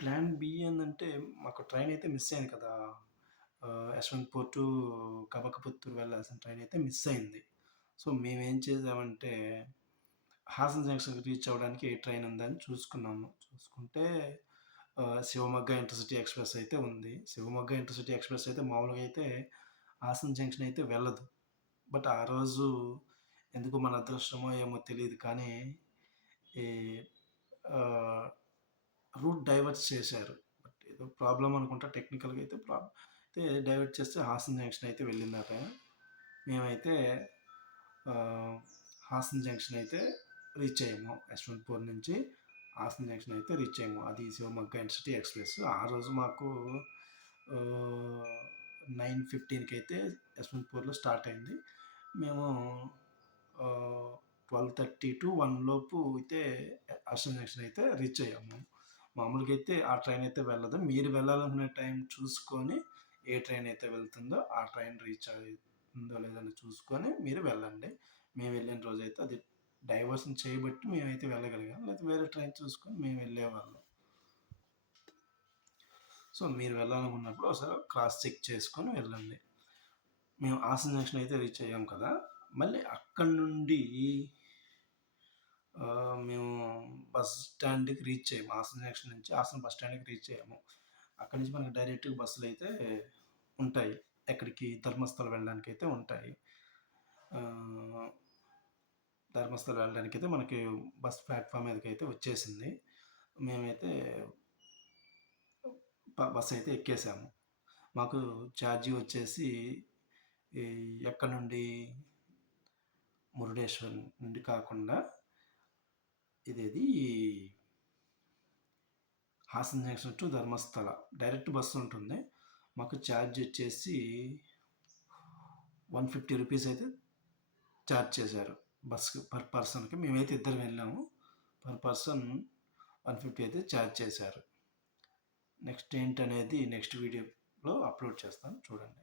Plan B ఏందంటే, మాకు ట్రైనయితే miss అయింది కదా! యశ్వంత్‌పూర్ టు కబకపుత్తూర్ వెళ్ళాల్సిన ట్రైనయితే మిస్ అయింది. సో, మేమేం చేసామంటే, హాసన్ జంక్షన్‌కి రీచ్ అవ్వడానికి ఏ ట్రైన్ ఉందని చూసుకున్నాము. చూసుకుంటే శివమొగ్గ ఇంటర్సిటీ ఎక్స్‌ప్రెస్ అయితే ఉంది. శివమొగ్గ ఇంటర్సిటీ ఎక్స్‌ప్రెస్ అయితే మామూలుగా అయితే హాసన్ జంక్షన్ అయితే వెళ్ళదు. బట్ ఆ రోజు ఎందుకో మన అదృష్టమో ఏమో తెలీదు కానీ, ఈ ఆహ్, రూట్ డైవర్ట్ చేశారు. బట్ ఏదో ప్రాబ్లమ్ అనుకుంటా టెక్నికల్‌గా అయితే అయితే డైవర్ట్ చేస్తే హాసన్ జంక్షన్ అయితే వెళ్ళిందట. మేమైతే ఆహ్, హాసన్ జంక్షన్ అయితే రీచ్ అయ్యాము. యశ్వంత్‌పూర్ నుంచి హాసన్ జంక్షన్ అయితే రీచ్ అయ్యాము. అది శివమొగ్గ ఇంటర్సిటీ ఎక్స్‌ప్రెస్. ఆ రోజు మాకు 9:15కి అయితే యశ్వంత్‌పూర్‌లో స్టార్ట్ అయింది. మేము 12:30-1 లోపు అయితే హాసన్ జంక్షన్ అయితే రీచ్ అయ్యాము. మామూలుగా అయితే ఆ ట్రైన్ అయితే వెళ్ళదు. మీరు వెళ్ళాలనుకునే టైం చూసుకొని ఏ ట్రైన్ అయితే వెళ్తుందో ఆ ట్రైన్ రీచ్ అవుతుందో లేదని చూసుకొని మీరు వెళ్ళండి. మేము వెళ్ళిన రోజైతే అది డైవర్షన్ చేయబట్టి మేమైతే వెళ్ళగలిగాం. లేకపోతే వేరే ట్రైన్ చూసుకొని మేము వెళ్ళేవాళ్ళం. సో, మీరు వెళ్ళాలనుకున్నప్పుడు ఒకసారి క్రాస్ చెక్ చేసుకొని వెళ్ళండి. మేము హాసన్ జంక్షన్ అయితే రీచ్ అయ్యాం కదా! మళ్ళీ అక్కడి నుండి మేము బస్ స్టాండ్‌కి రీచ్ అయ్యాము. హాసన్ జంక్షన్ నుంచి హాసన్ బస్ స్టాండ్‌కి రీచ్ అయ్యాము. అక్కడి నుంచి మనకి డైరెక్ట్‌గా బస్సులైతే ఉంటాయి. ఎక్కడికి ధర్మస్థల వెళ్ళడానికైతే ఉంటాయి. ఆహ్, ధర్మస్థల వెళ్ళడానికైతే మనకి బస్ ప్లాట్‌ఫామ్ మీదకైతే వచ్చేసింది. మేమైతే బస్ అయితే ఎక్కేసాము. మాకు ఛార్జీ వచ్చేసి ఈ ఎక్కడి నుండి మురుడేశ్వర్ నుండి కాకుండా ఇదేది Haasan junction to Dharmasthala direct bus ఉంటుంది. మాకు ఛార్జ్ వచ్చేసి 150 రూపీస్ అయితే ఛార్జ్ చేశారు బస్‌కి పర్ పర్సన్‌కి. మేమైతే ఇద్దరం వెళ్ళాము. పర్ పర్సన్ 150 అయితే ఛార్జ్ చేశారు. నెక్స్ట్ ఏంటనేది నెక్స్ట్ వీడియోలో అప్లోడ్ చేస్తాను చూడండి.